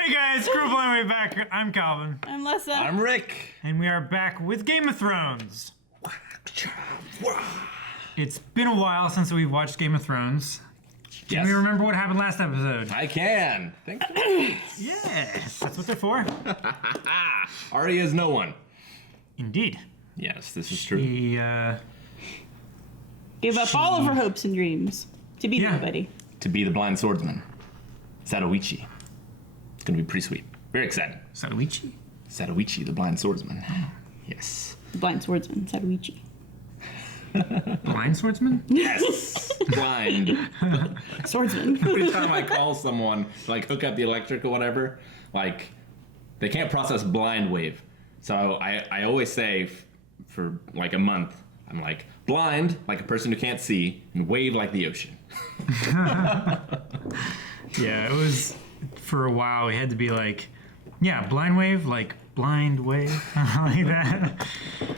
Hey guys, Crew Blind Way back. I'm Calvin. I'm Lessa. I'm Rick. And we are back with Game of Thrones. It's been a while since we've watched Game of Thrones. Can we remember what happened last episode? I can. Thank you. Yes, that's what they're for. Arya's no one. Indeed. Yes, this is true. She, Give up all of her hopes and dreams to be nobody. To be the Blind Swordsman. Sadawichi. It's going to be pretty sweet. Very exciting. Sadawichi? Sadawichi, the Blind Swordsman. Yes. The Blind Swordsman, Sadawichi. Blind Swordsman? Yes. Blind. Swordsman. Every time I call someone to like hook up the electric or whatever, like they can't process blind wave. So I always say for like a month, I'm like blind, like a person who can't see, and wave like the ocean. Yeah, it was, for a while, we had to be like, yeah, blind wave, like blind wave, like that.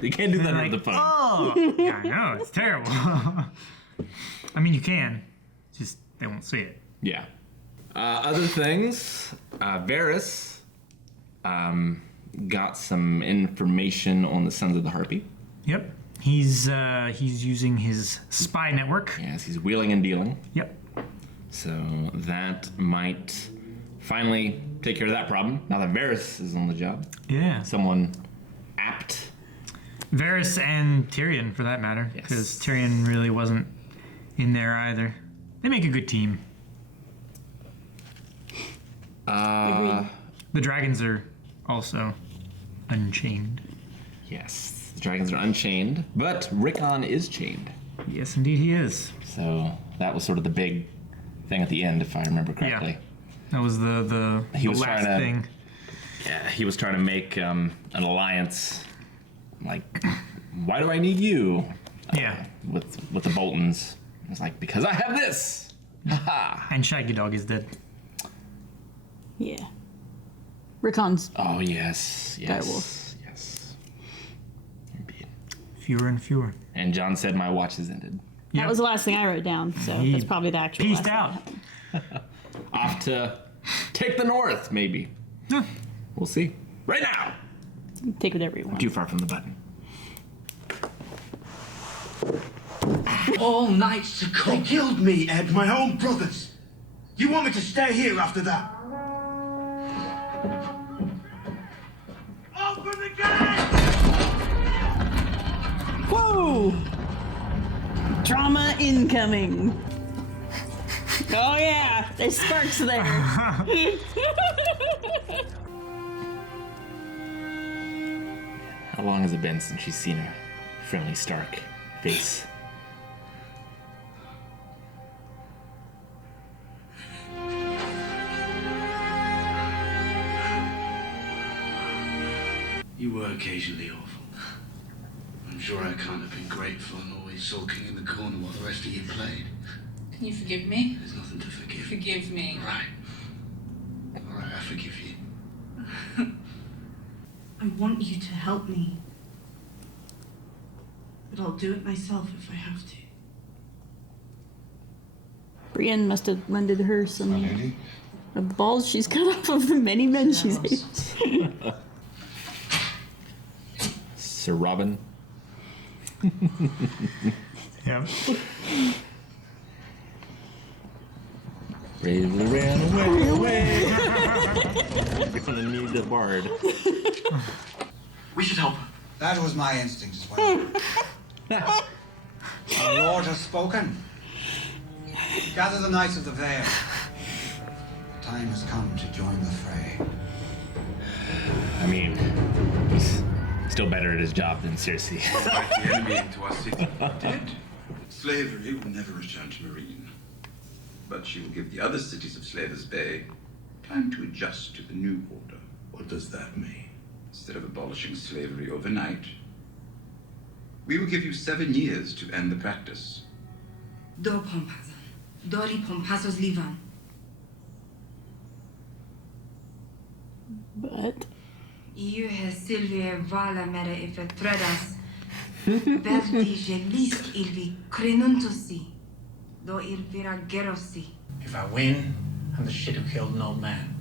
You can't do that on the phone. Oh, yeah, I know, it's terrible. I mean, you can, just they won't see it. Yeah. Other things, Varys got some information on the Sons of the Harpy. Yep, he's using his spy network. Yes, he's wheeling and dealing. Yep. So that might finally take care of that problem, now that Varys is on the job. Yeah. Someone apt. Varys and Tyrion, for that matter, because Tyrion really wasn't in there either. They make a good team. Agreed. The dragons are also unchained. Yes, the dragons are unchained, but Rickon is chained. Yes, indeed he is. So that was sort of the big thing at the end, if I remember correctly. Yeah. That was the last thing. Yeah, he was trying to make an alliance. Like, why do I need you? Yeah. With the Boltons. It's like, because I have this. Haha. And Shaggy Dog is dead. Yeah. Rickon's Oh yes, Direwolf. yes. Indeed. Fewer and fewer. And John said my watch has ended. That was the last thing I wrote down, so He that's probably the actual peaced last out. thing. Off to take the north, maybe. Huh. We'll see. Right now. Take whatever you want. Too far from the button. All knights to come. They killed me, Ed, my own brothers. You want me to stay here after that? Open the gate! Whoa! Drama incoming. Oh yeah, there's sparks there. How long has it been since she's seen a friendly Stark face? You were occasionally awful. I'm sure I can't have been grateful and always sulking in the corner while the rest of you played. Can you forgive me? There's nothing to forgive. Forgive me. All right, I forgive you. I want you to help me. But I'll do it myself if I have to. Brienne must have lended her some of the balls she's cut off of the many men she's ate. Sir Robin. Yeah. Bravely ran away. You're gonna need the bard. We should help her. That was my instinct as well. Our Lord has spoken. Gather the Knights of the Vale. Time has come to join the fray. I mean, he's still better at his job than Cersei. Fight the enemy into our city. Dead. Slavery will never return to Marine. But she will give the other cities of Slavers Bay time to adjust to the new order. What does that mean? Instead of abolishing slavery overnight, we will give you 7 years to end the practice. Do pompazan. Dori pompazos livan. But Iu he Silvia vala mere ifetredas. Verdi gelisk ilvi crenuntusi. Do ilvira gerosi. If I win, I'm the shit who killed an old man.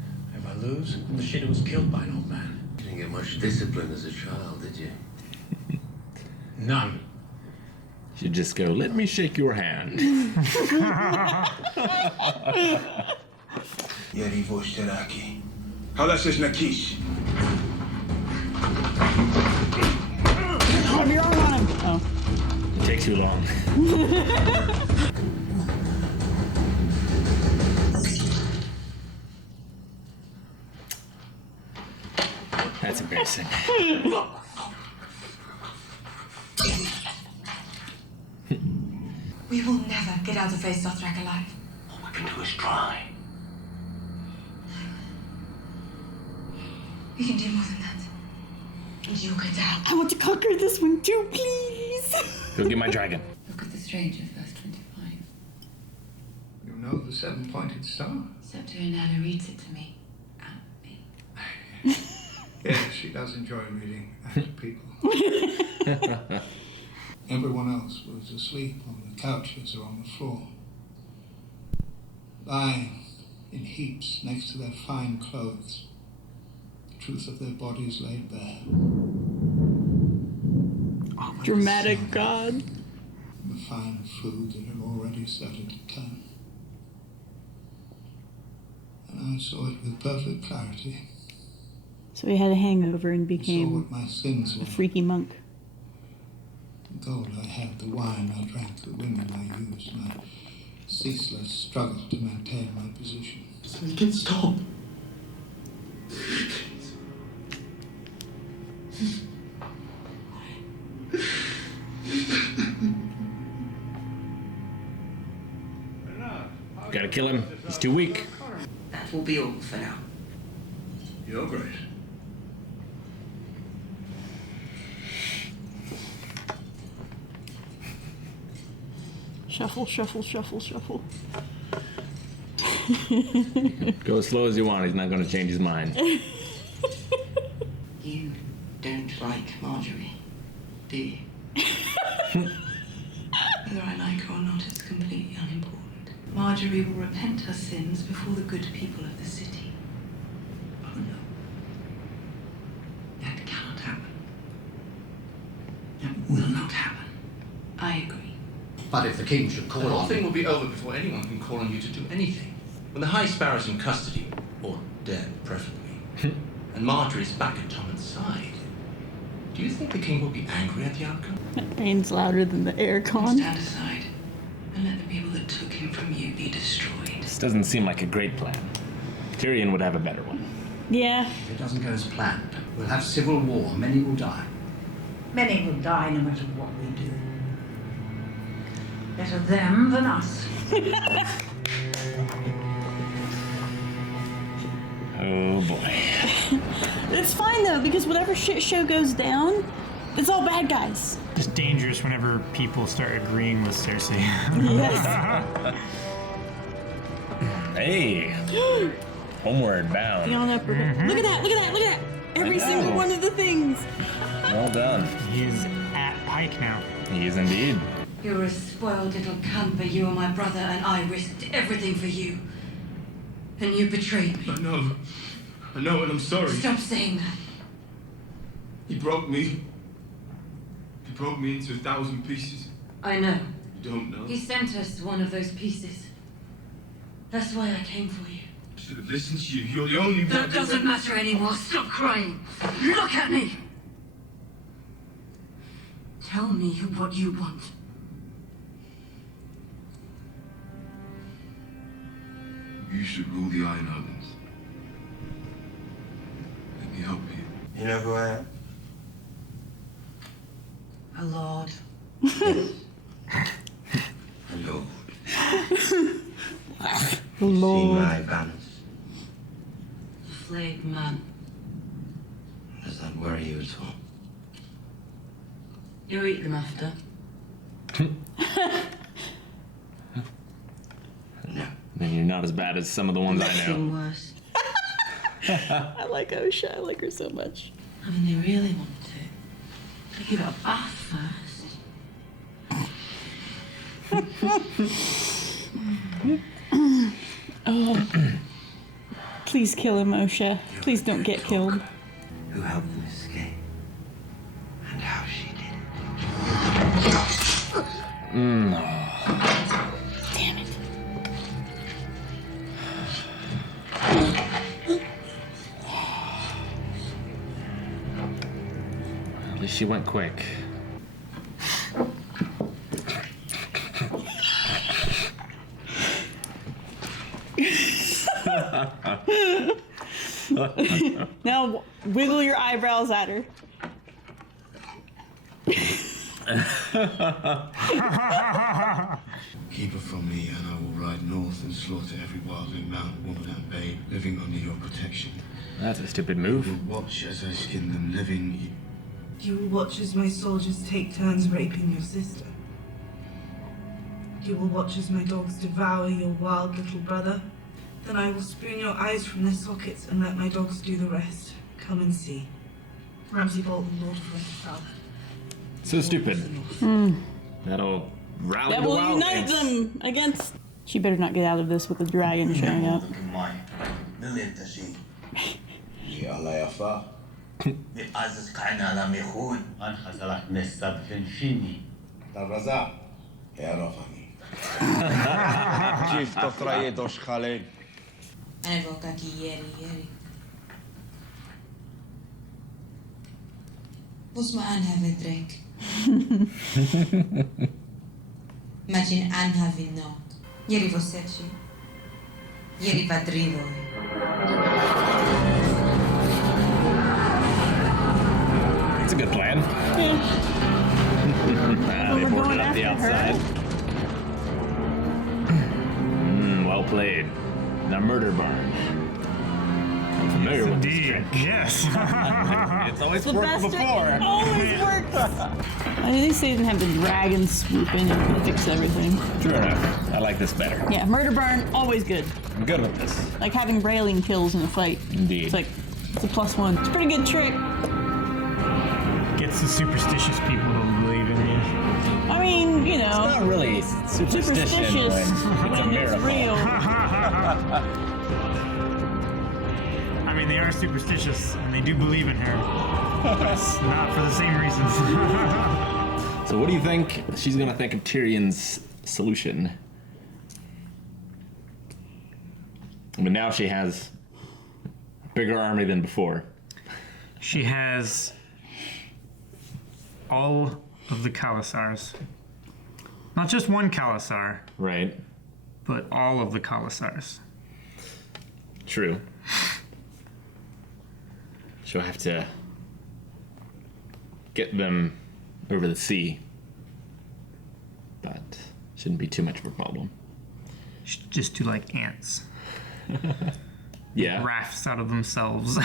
If I lose, I'm the shit who was killed by an old man. You didn't get much discipline as a child, did you? None. You just go, let me shake your hand. Yeri voshteraki. Halashish Nakish. Have your arm on him. Oh. It takes too long. That's embarrassing. We will never get out of Face Dothrak alive. All we can do is try. We can do more than that. And you'll go down. I want to conquer this one too, please. Go get my dragon. Look at the stranger, verse 25. You know the seven-pointed star? Septuagint reads it to me. And me. Yes, she does enjoy reading to people. Everyone else was asleep on the couches or on the floor, lying in heaps next to their fine clothes, the truth of their bodies laid bare. Oh, dramatic God. The fine food that had already started to turn. And I saw it with perfect clarity. So he had a hangover and I saw became what my sins a were. freaky monk. The gold I had, the wine I drank, the women I used, my ceaseless struggle to maintain my position. So you can stop. Gotta kill him. He's too weak. That will be all for now. You're great. Shuffle, shuffle, shuffle, shuffle. Go as slow as you want. He's not going to change his mind. You don't like Margaery, do you? Whether I like her or not is completely unimportant. Margaery will repent her sins before the good people of the city. Oh no. That cannot happen. That will not happen. I agree. But if the king should call The whole on thing me, will be over before anyone can call on you to do anything. When the High Sparrow's in custody, or dead, preferably, and Marjorie's back at Tommen's side, do you think the king will be angry at the outcome? That rain's louder than the aircon. Stand aside and let the people that took him from you be destroyed. This doesn't seem like a great plan. Tyrion would have a better one. Yeah. if it doesn't go as planned, we'll have civil war. Many will die. Many will die no matter what we do. Better them than us. Oh boy. It's fine though, because whatever shit show goes down, it's all bad guys. It's dangerous whenever people start agreeing with Cersei. Yes. Hey. Homeward bound. Beyond upper. Look at that, look at that, look at that. Every I know. single one of the things. Well done. He's at Pike now. He is indeed. You're a spoiled little cunt, but you are my brother, and I risked everything for you. And you betrayed me. I know, and I'm sorry. Stop saying that. He broke me. He broke me into 1,000 pieces. I know. You don't know. He sent us one of those pieces. That's why I came for you. I should have listened to you. You're the only one. That doesn't matter anymore. Stop crying. Look at me. Tell me what you want. You should rule the Iron Islands. Let me help you. You know who I am? A lord. Lord. Lord. See my banners? Flayed man. Does that worry you at all? You eat them after. No. Then you're not as bad as some of the ones I know. Nothing worse. I like Osha. I like her so much. I mean, they really want to. They give it a bath first. Oh. Please kill him, Moshe. Please don't get killed. Who helped them escape, and how she did it. Damn it. At least she went quick. Now wiggle your eyebrows at her. Keep her from me, and I will ride north and slaughter every wildling man, woman, and babe living under your protection. That's a stupid move. You will watch as I skin them living. You will watch as my soldiers take turns raping your sister. You will watch as my dogs devour your wild little brother. Then I will spoon your eyes from their sockets and let my dogs do the rest. Come and see. Ramsay Bolton, Lord of Winterfell. So stupid. That'll rally That the will wild unite them against. She better not get out of this with the dragon showing up. Vos me aanhaven drink. Imagine aanhaven no. Jeri vosechi. Jeri padrivo. It's a good plan. They boarded up the outside. Well played. The murder barn. I'm familiar with this trick. Yes. It's always The worked best trick before. always works. At least they didn't have the dragon swoop in and fix everything. True enough. I like this better. Yeah, murder barn, always good. I'm good with this. Like having railing kills in a fight. Indeed. It's like, it's a +1. It's a pretty good trick. Gets the superstitious people to believe in you. I mean, you know. It's not really superstition Superstitious when it's a when it's miracle. real. I mean, they are superstitious and they do believe in her, but it's not for the same reasons. So what do you think she's gonna think of Tyrion's solution? I mean, now she has a bigger army than before. She has all of the Khalasars. Not just one Khalasar, Right. but all of the Khalasars. True. She'll have to get them over the sea. But shouldn't be too much of a problem. Should just do like ants. Yeah. Rafts out of themselves.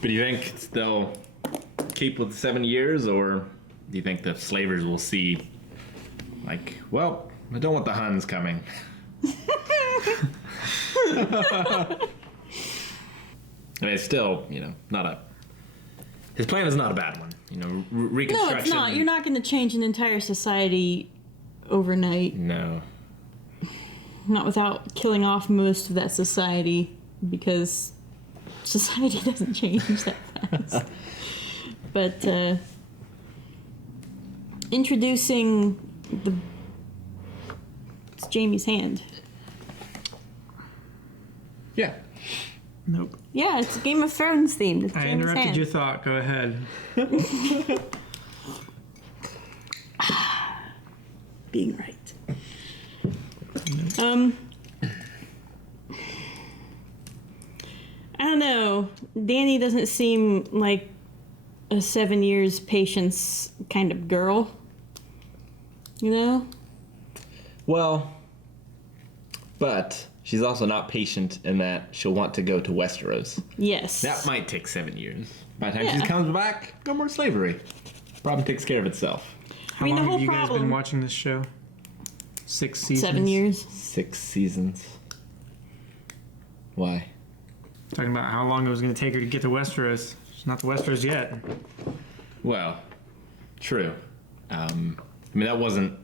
But do you think they'll keep with the 7 years, or do you think the slavers will see, like, well, I don't want the Huns coming? I mean, it's still, not a... His plan is not a bad one. No, Reconstruction... it's not. You're not going to change an entire society overnight. No. Not without killing off most of that society, because society doesn't change that fast. But introducing it's Jaime's hand. Yeah. Nope. Yeah, it's Game of Thrones themed. It's I Jaime's interrupted hand. your thought. Go ahead. Being right. I don't know. Dany doesn't seem like a 7 years patience kind of girl. You know? Well, but she's also not patient in that she'll want to go to Westeros. Yes. That might take 7 years. By the time Yeah. she comes back, no more slavery. Problem takes care of itself. How I mean, the long whole have you guys been problem- watching this show? 6 seasons? 7 years. 6 seasons. Why? Talking about how long it was going to take her to get to Westeros. She's not to Westeros yet. Well, true. I mean, that wasn't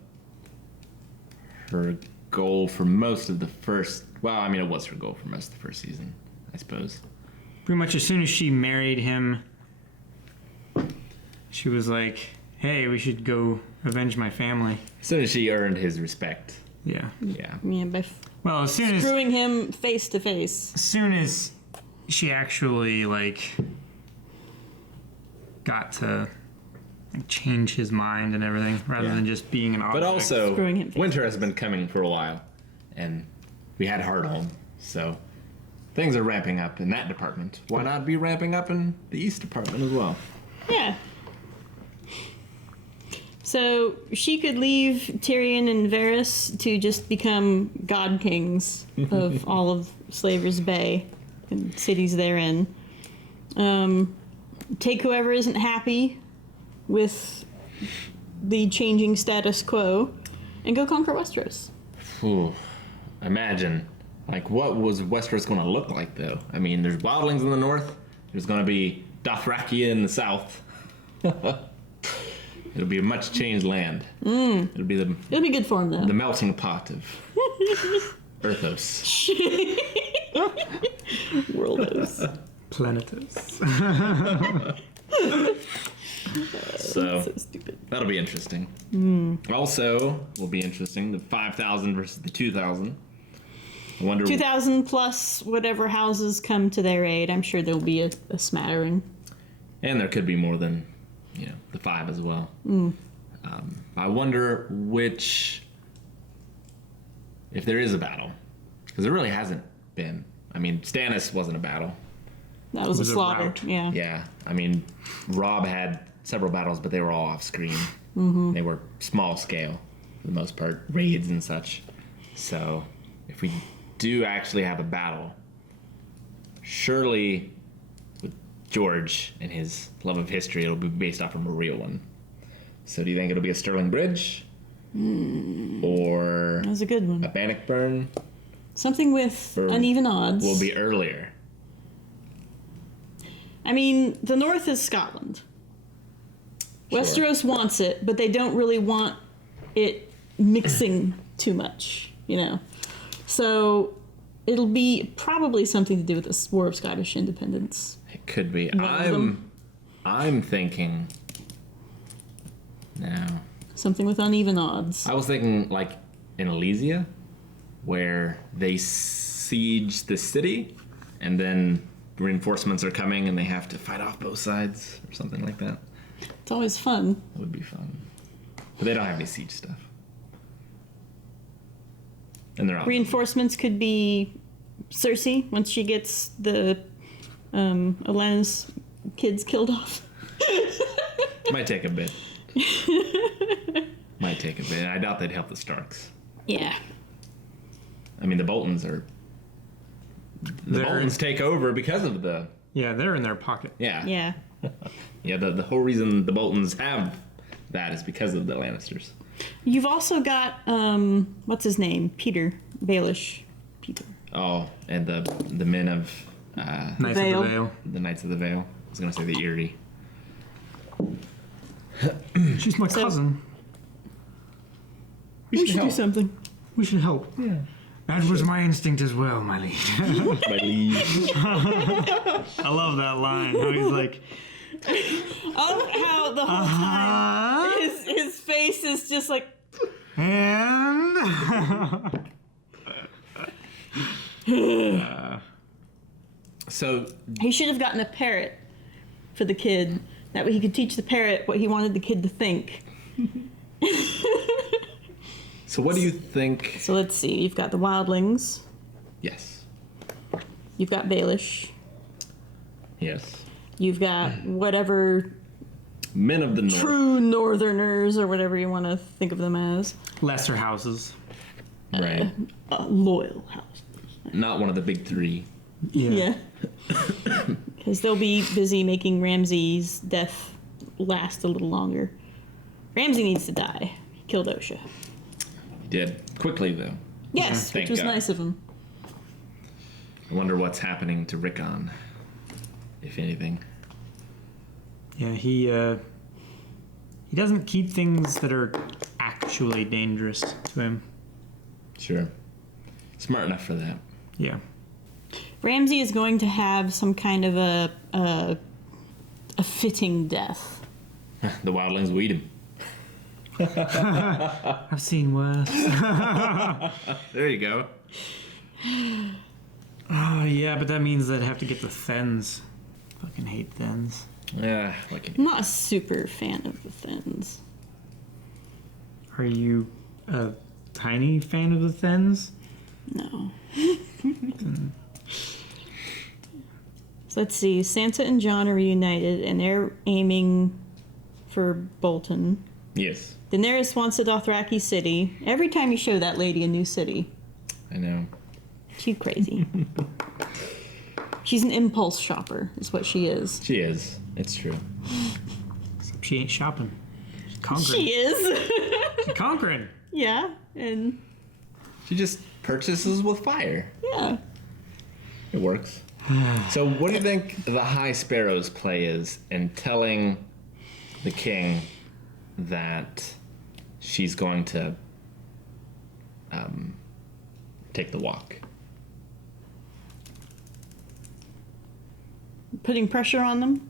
her goal for most of the first, Well, I mean, it was her goal for most of the first season, I suppose. Pretty much as soon as she married him, she was like, hey, we should go avenge my family. As soon as she earned his respect. Yeah. Yeah. Yeah, well, as soon as screwing him face to face. As soon as she actually got to change his mind and everything, rather than just being an object. But also, winter has been coming for a while, and we had Hardhome, so things are ramping up in that department. Why not be ramping up in the East Department as well? Yeah. So she could leave Tyrion and Varys to just become god kings of all of Slaver's Bay and cities therein. Take whoever isn't happy with the changing status quo and go conquer Westeros. Ooh, imagine. What was Westeros going to look like, though? I mean, there's wildlings in the north. There's going to be Dothraki in the south. It'll be a much changed land. It'll be good for him, though. The melting pot of Earthos. Worldos. Planetos. So stupid. That'll be interesting. Also, will be interesting, the 5,000 versus the 2,000. I wonder 2,000 plus whatever houses come to their aid. I'm sure there'll be a smattering. And there could be more than, the 5 as well. I wonder if there is a battle. Because there really hasn't been. I mean, Stannis wasn't a battle. That was a slaughter, yeah. Yeah, I mean, Robb had several battles, but they were all off screen. Mm-hmm. They were small scale, for the most part, raids and such. So, if we do actually have a battle, surely with George and his love of history, it'll be based off of a real one. So, do you think it'll be a Sterling Bridge? Or that was a good one. A Bannockburn? Something with uneven odds. Will be earlier. I mean, the north is Scotland. Sure. Westeros wants it, but they don't really want it mixing too much, So it'll be probably something to do with the War of Scottish Independence. It could be. I'm thinking now. Something with uneven odds. I was thinking in Elysia, where they siege the city, and then reinforcements are coming and they have to fight off both sides or something like that. It's always fun. That would be fun. But they don't have any siege stuff. And they're out. Reinforcements could be Cersei once she gets the Olenna's kids killed off. Might take a bit. I doubt they'd help the Starks. Yeah. I mean, the Boltons are... The Boltons take over because of the... Yeah, they're in their pocket. Yeah. Yeah. Yeah, the whole reason the Boltons have that is because of the Lannisters. You've also got, what's his name? Peter. Baelish. Peter. Oh, and the men of... Knights of the Vale. The Knights of the Vale. I was going to say the Eyrie. She's my cousin. We should do something. We should help. Yeah. That was my instinct as well, my liege. My liege. I love that line. How he's like... How the whole time his face is just like... And... So... He should have gotten a parrot for the kid. That way he could teach the parrot what he wanted the kid to think. So what do you think? So let's see. You've got the wildlings. Yes. You've got Baelish. Yes. You've got whatever... Men of the North. True Northerners, or whatever you want to think of them as. Lesser houses. Right. Loyal houses. Not one of the big 3. Yeah. Because they'll be busy making Ramsay's death last a little longer. Ramsay needs to die. He killed Osha. He did. Quickly, though. Yes, which was nice of him. I wonder what's happening to Rickon, if anything. Yeah, he doesn't keep things that are actually dangerous to him. Sure. Smart enough for that. Yeah. Ramsay is going to have some kind of a fitting death. The wildlings will eat him. I've seen worse. There you go. Oh, yeah, but that means they'd have to get the Thens. Fucking hate Thens. Yeah, I'm not a super fan of the Thens. Are you a tiny fan of the Thens? No. So let's see. Sansa and Jon are reunited, and they're aiming for Bolton. Yes. Daenerys wants a Dothraki city. Every time you show that lady a new city. I know. She's crazy. She's an impulse shopper, is what she is. She is. It's true. Except she ain't shopping. She's conquering. She is. She's conquering. Yeah, and... She just purchases with fire. Yeah. It works. So what do you think the High Sparrow's play is in telling the king that she's going to take the walk? Putting pressure on them,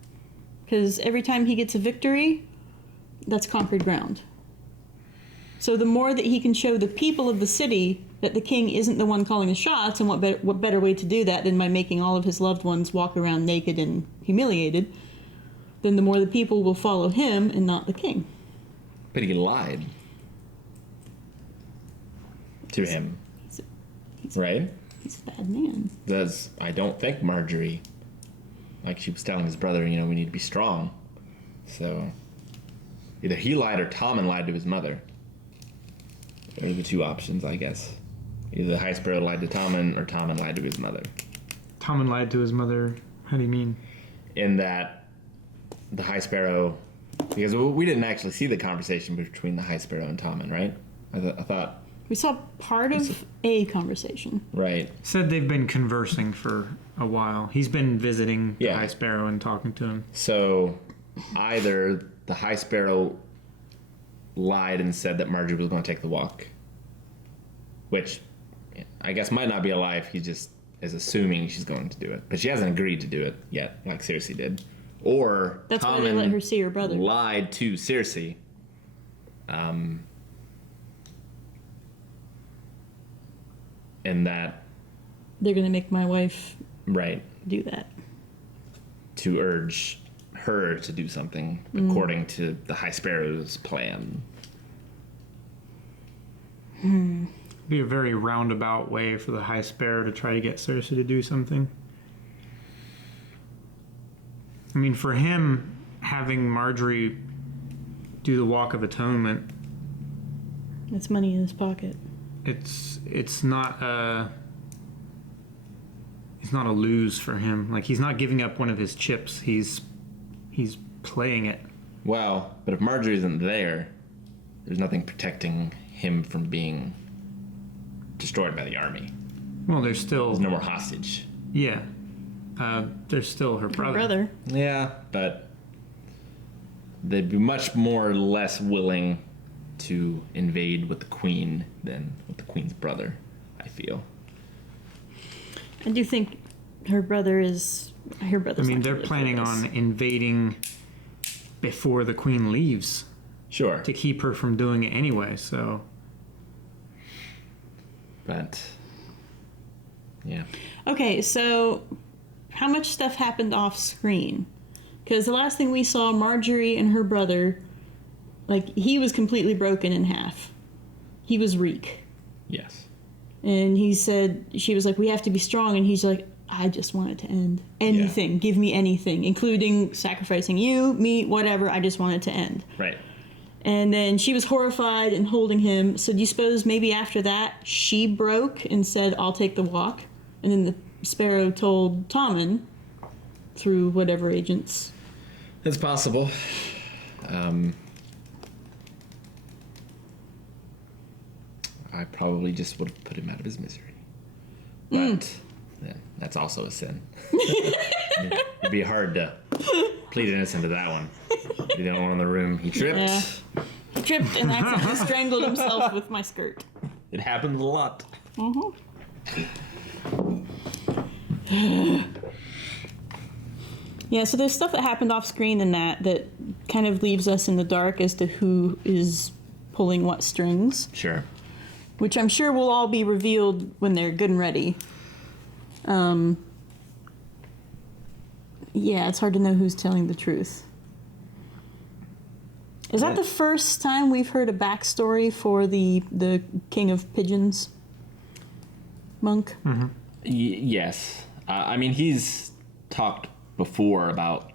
because every time he gets a victory, that's conquered ground. So the more that he can show the people of the city that the king isn't the one calling the shots, and what better way to do that than by making all of his loved ones walk around naked and humiliated, then the more the people will follow him and not the king. But he lied to him, right? He's a bad man. I don't think Margaery, like she was telling his brother, we need to be strong. So either he lied or Tommen lied to his mother. Those are the two options, I guess. Either the High Sparrow lied to Tommen or Tommen lied to his mother. Tommen lied to his mother. How do you mean? In that the High Sparrow, because we didn't actually see the conversation between the High Sparrow and Tommen, right? I thought... We saw part of a conversation. Right. Said they've been conversing for a while. He's been visiting the High Sparrow and talking to him. So either the High Sparrow lied and said that Margaery was going to take the walk, which I guess might not be a lie if he just is assuming she's going to do it. But she hasn't agreed to do it yet, like Cersei did. Or that's why they let her see her brother. Lied to Cersei. And that they're going to make my wife right do that. To urge her to do something according to the High Sparrow's plan. Be a very roundabout way for the High Sparrow to try to get Cersei to do something. I mean, for him, having Margaery do the Walk of Atonement, that's money in his pocket. It's not a lose for him. Like, he's not giving up one of his chips. He's playing it. Well, but if Margaery isn't there, there's nothing protecting him from being destroyed by the army. Well, there's no more hostage. Yeah. There's still her brother. Yeah, but they'd be much more or less willing to invade with the queen than with the queen's brother, I feel. I do think her brother's I mean, they're planning on invading before the queen leaves. Sure. To keep her from doing it anyway, so. But, yeah. Okay, so how much stuff happened off screen? Because the last thing we saw, Margaery and her brother, like, he was completely broken in half. He was Reek. Yes. And he said, she was like, we have to be strong. And he's like, I just want it to end. Anything. Yeah. Give me anything, including sacrificing you, me, whatever. I just want it to end. Right. And then she was horrified and holding him. So do you suppose maybe after that she broke and said, I'll take the walk? And then the Sparrow told Tommen through whatever agents. It's possible. I probably just would have put him out of his misery. But yeah, that's also a sin. It'd be hard to plead innocent to that one. Be the only one in the room. He tripped. Yeah. He tripped and accidentally strangled himself with my skirt. It happens a lot. Mm-hmm. Yeah, so there's stuff that happened off screen in that kind of leaves us in the dark as to who is pulling what strings. Sure. Which I'm sure will all be revealed when they're good and ready. Yeah, it's hard to know who's telling the truth. Is that the first time we've heard a backstory for the King of Pigeons monk? Mm-hmm. Yes. I mean, he's talked before about...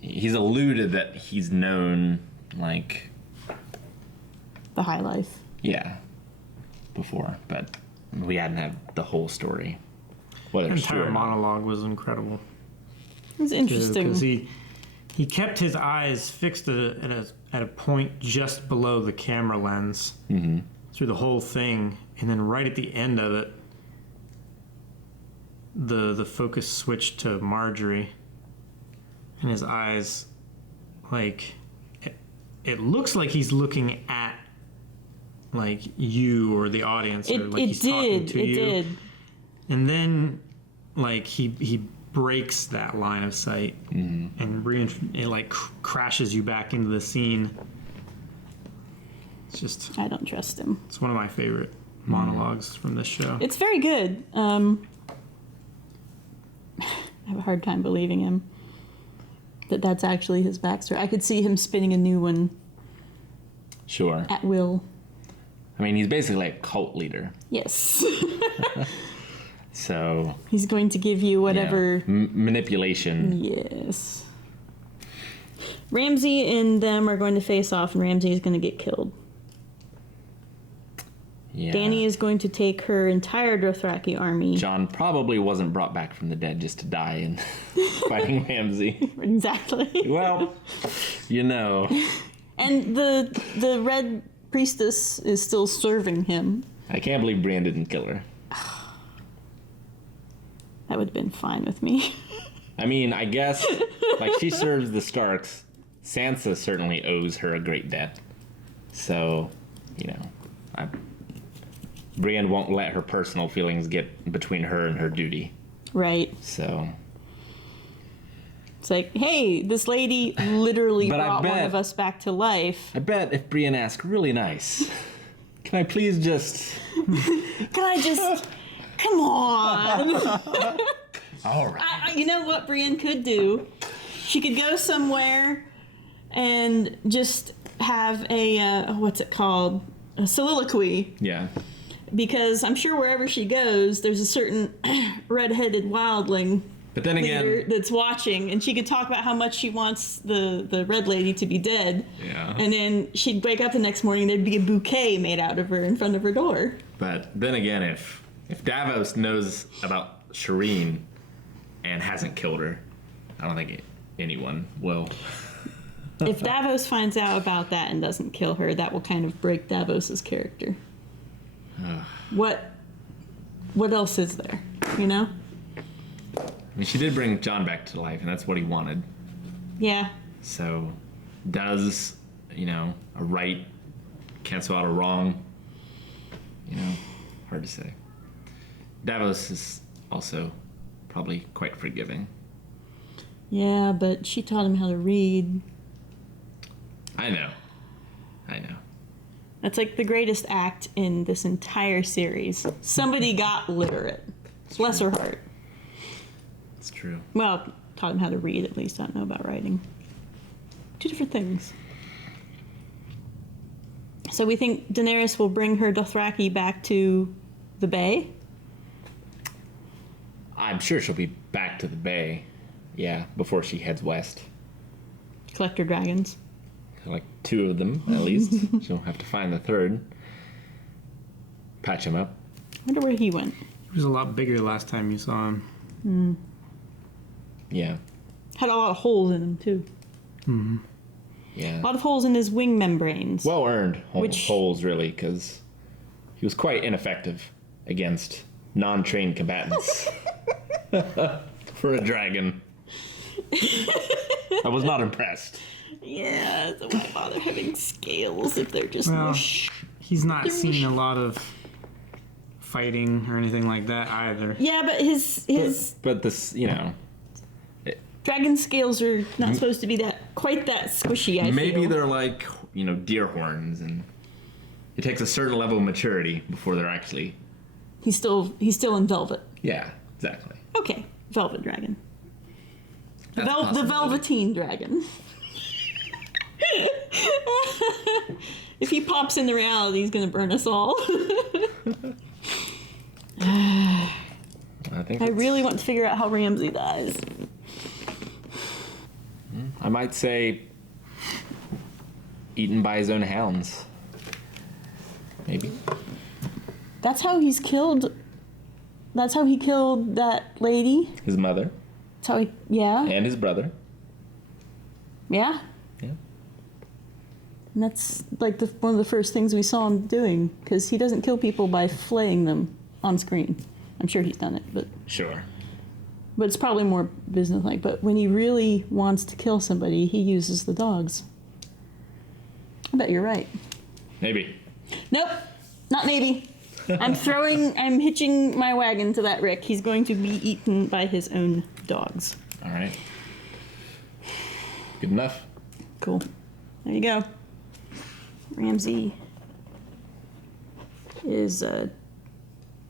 He's alluded that he's known, like... The High Life. Yeah. Before, but we hadn't had the whole story. The entire monologue was incredible. It was interesting. Because he kept his eyes fixed at a point just below the camera lens through the whole thing, and then right at the end of it, the focus switched to Margaery, and his eyes, like, it looks like he's looking at, like, you or the audience, or like he's talking to you. It did. And then, like, he breaks that line of sight and it like crashes you back into the scene. It's just... I don't trust him. It's one of my favorite monologues from this show. It's very good. I have a hard time believing him. That's actually his backstory. I could see him spinning a new one. Sure. At will. I mean, he's basically like a cult leader. Yes. So... He's going to give you whatever... manipulation. Yes. Ramsay and them are going to face off, and Ramsay is going to get killed. Yeah. Dany is going to take her entire Dothraki army. Jon probably wasn't brought back from the dead just to die in fighting Ramsay. Exactly. Well, you know. And the Red Priestess is still serving him. I can't believe Brienne didn't kill her. That would have been fine with me. I mean, I guess, like, she serves the Starks. Sansa certainly owes her a great debt. So, you know, Brienne won't let her personal feelings get between her and her duty. Right. So... It's like, hey, this lady literally brought one of us back to life. I bet if Brienne asked really nice, can I please just... Come on. All right. You know what Brienne could do? She could go somewhere and just have a, what's it called? A soliloquy. Yeah. Because I'm sure wherever she goes, there's a certain red-headed wildling but then again, that's watching, and she could talk about how much she wants the red lady to be dead. Yeah. And then she'd wake up the next morning, there'd be a bouquet made out of her in front of her door. But then again, if Davos knows about Shireen and hasn't killed her, I don't think anyone will. If Davos finds out about that and doesn't kill her, that will kind of break Davos's character. What else is there, you know? I mean, she did bring Jon back to life, and that's what he wanted. Yeah. So, does, you know, a right cancel out a wrong? You know, hard to say. Davos is also probably quite forgiving. Yeah, but she taught him how to read. I know. That's like the greatest act in this entire series. Somebody got literate. Bless her heart. It's true. Well, taught him how to read, at least. I don't know about writing. Two different things. So we think Daenerys will bring her Dothraki back to the Bay? I'm sure she'll be back to the Bay, yeah, before she heads west. Collect her dragons. Like 2 of them, at least. She'll have to find the 3rd. Patch him up. I wonder where he went. He was a lot bigger last time you saw him. Mm. Yeah. Had a lot of holes in him, too. Mm-hmm. Yeah. A lot of holes in his wing membranes. Well earned holes, really, because he was quite ineffective against non-trained combatants. For a dragon. I was not impressed. Yeah, so why bother having scales if they're just well, mush? He's not seen a lot of fighting or anything like that either. Yeah, but his But this, you know, dragon scales are not supposed to be quite that squishy. I maybe feel. they're like, you know, deer horns, and it takes a certain level of maturity before they're actually. He's still in velvet. Yeah, exactly. Okay, velvet dragon. That's a The possibility. velveteen dragon. If he pops into reality, he's gonna burn us all. I really want to figure out how Ramsay dies. I might say eaten by his own hounds. Maybe. That's how he's killed. That's how he killed that lady. His mother. That's how he, yeah. And his brother. Yeah. Yeah. And that's like one of the first things we saw him doing, because he doesn't kill people by flaying them on screen. I'm sure he's done it, but Sure. it's probably more businesslike. But when he really wants to kill somebody, he uses the dogs. I bet you're right. Maybe. Nope, not maybe. I'm hitching my wagon to that Rick. He's going to be eaten by his own dogs. All right. Good enough. Cool. There you go. Ramsay is, I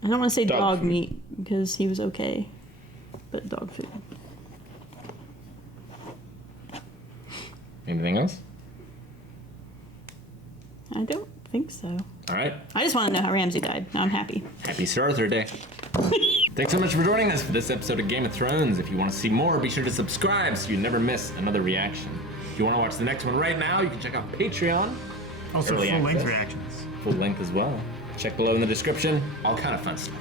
don't want to say dog meat, because he was okay, but dog food. Anything else? I don't think so. All right. I just want to know how Ramsay died. Now I'm happy. Happy Sir Arthur Day. Thanks so much for joining us for this episode of Game of Thrones. If you want to see more, be sure to subscribe so you never miss another reaction. If you want to watch the next one right now, you can check out Patreon. Also Early full-length access. reactions. Full length as well. Check below in the description. All kind of fun stuff.